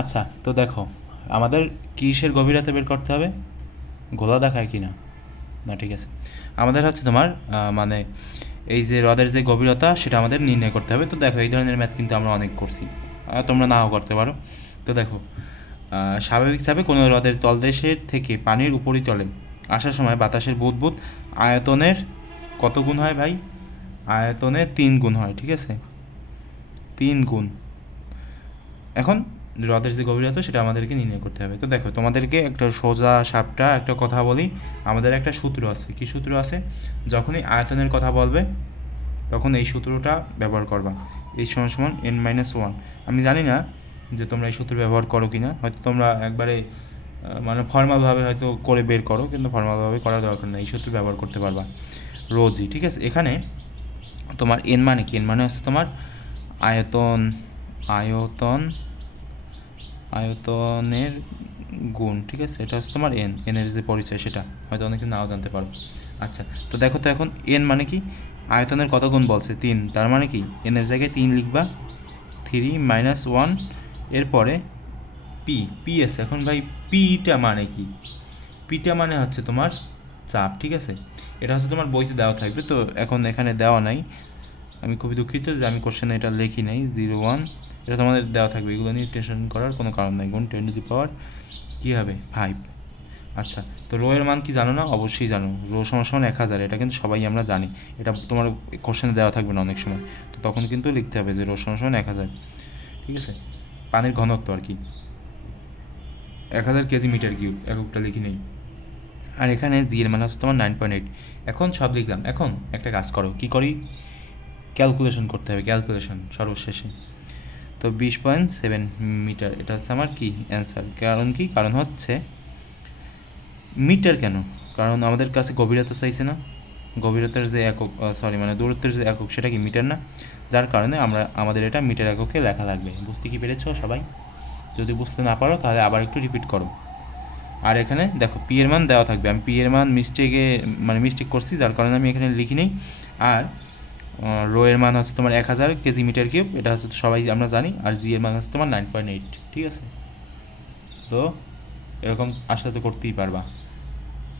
আচ্ছা তো দেখো, আমাদের কিসের গভীরতা বের করতে হবে? গোলা দেখায় কি না না ঠিক আছে। আমাদের হচ্ছে তোমার মানে এই যে হ্রদের যে গভীরতা, সেটা আমাদের নির্ণয় করতে হবে। তো দেখো, এই ধরনের ম্যাথ কিন্তু আমরা অনেক করছি। তোমরা নাও করতে পারো। তো দেখো স্বাভাবিকভাবে কোনো হ্রদের তলদেশের থেকে পানির উপরিতলে আসার সময় বাতাসের বুদবুদ আয়তনের কত গুণ হয় ভাই? আয়তনের তিন গুণ হয়, ঠিক আছে? তিন গুণ। এখন হ্রদের যে গভীরতা, সেটা আমাদেরকে নির্ণয় করতে হবে। তো দেখো, তোমাদেরকে একটা সোজা, সাপটা একটা কথা বলি। আমাদের একটা সূত্র আছে। কি সূত্র আছে? যখনই আয়তনের কথা বলবে, তখন এই সূত্রটা ব্যবহার করবা। এই সমান সমান এন মাইনাস ওয়ান আমি জানি না যে তোমরা এই সূত্র ব্যবহার করো কি না হয়তো তোমরা একবারে মানে ফর্মালভাবে হয়তো করে বের করো, কিন্তু ফর্মালভাবে করার দরকার নেই। এই সূত্র ব্যবহার করতে পারবা। রোজই ঠিক আছে? এখানে তোমার এন মানে কি? এন মানে হচ্ছে তোমার আয়তন আয়তন আয়তনের গুণ, ঠিক আছে? এটা হচ্ছে তোমার এন এনের যে পরিচয় সেটা। হয়তো অনেকে নাও জানতে পারো। আচ্ছা তো দেখো তো এখন এন মানে কি? আয়তনের কত গুণ বলছে? তিন। তার মানে কি? এনের জায়গায় তিন লিখবা। থ্রি মাইনাস ওয়ান, এরপরে পি পি আছে। এখন ভাই পিটা মানে কি? পিটা মানে হচ্ছে তোমার চাপ, ঠিক আছে? এটা হচ্ছে তোমার বইতে দেওয়া থাকবে। তো এখন এখানে দেওয়া নাই। আমি খুবই দুঃখিত যে আমি কোশ্চেনে এটা লিখি নাই জিরো ওয়ান এটা তোমাদের দেওয়া থাকবে, এগুলো নিয়ে টেনশন করার কোনো কারণ নাই। গুণ টেন টু দি পাওয়ার কী হবে? ফাইভ আচ্ছা তো রো এর মান কি জানো না? অবশ্যই জানো। রো সমান সমান এক হাজার। এটা কিন্তু সবাই আমরা জানি। এটা তোমার কোশ্চেনে দেওয়া থাকবে না অনেক সময়। তো তখন কিন্তু লিখতে হবে যে রো সমান সমান এক হাজার। ঠিক আছে? পানির ঘনত্ব আর কি। এক হাজার কেজি মিটার কিউব এককটা লিখি নেই। আর এখানে জি এর মান হচ্ছে তোমার নাইন পয়েন্ট এইট এখন সব লিখলাম। এখন একটা কাজ করো। কি করি? ক্যালকুলেশন করতে হবে ক্যালকুলেশন সর্বশেষে। তো বিশ পয়েন্ট সেভেন মিটার, এটা হচ্ছে আমার কি অ্যান্সার কারণ কি? কারণ হচ্ছে মিটার কেন? কারণ আমাদের কাছে গভীরতা চাইছে না। গভীরতার যে একক সরি মানে দূরত্বের যে একক, সেটা কি মিটার না? যার কারণে আমরা, আমাদের এটা মিটার এককে লেখা লাগবে। বুঝতে কি পেরেছ সবাই? যদি বুঝতে না পারো, তাহলে আবার একটু রিপিট করো। আর এখানে দেখো পি এর মান দেওয়া থাকবে। আমি পি এর মান মিস্টেকে মানে মিস্টেক করছি, যার কারণে আমি এখানে লিখি নেই। আর রো এর মান হচ্ছে তোমার এক হাজার কেজি মিটার কিউব এটা হচ্ছে সবাই আমরা জানি, আর জি এর মান হচ্ছে তোমার নাইন পয়েন্ট এইট ঠিক আছে? তো এরকম আসতে তো করতেই পারবা।